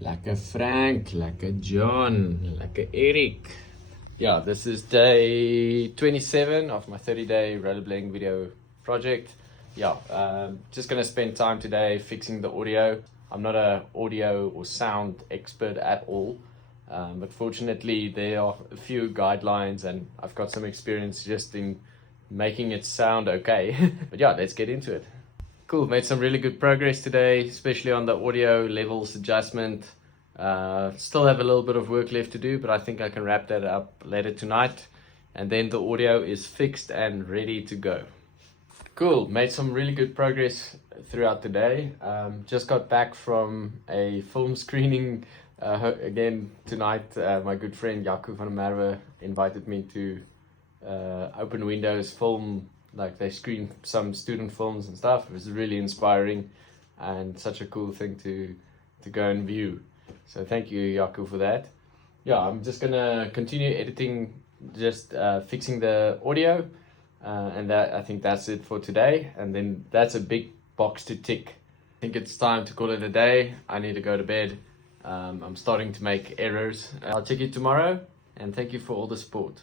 Lekker Frank, lekker John, lekker Eric. Yeah, this is day 27 of my 30-day rollerblading video project. Yeah, just gonna spend time today fixing the audio. I'm not a audio or sound expert at all, but fortunately there are a few guidelines and I've got some experience just in making it sound okay. But yeah, let's get into it. Cool, made some really good progress today, especially on the audio levels adjustment. Still have a little bit of work left to do, but I think I can wrap that up later tonight. And then the audio is fixed and ready to go. Cool, made some really good progress throughout the day. Just got back from a film screening again tonight. My good friend Jaco van der Merwe invited me to Open Windows film. Like they screen some student films and stuff. It was really inspiring and such a cool thing to go and view. So thank you, Jaco, for that. Yeah, I'm just gonna continue editing, just fixing the audio, and that I think that's it for today. And then that's a big box to tick. I think it's time to call it a day. I need to go to bed. I'm starting to make errors. I'll check you tomorrow, and thank you for all the support.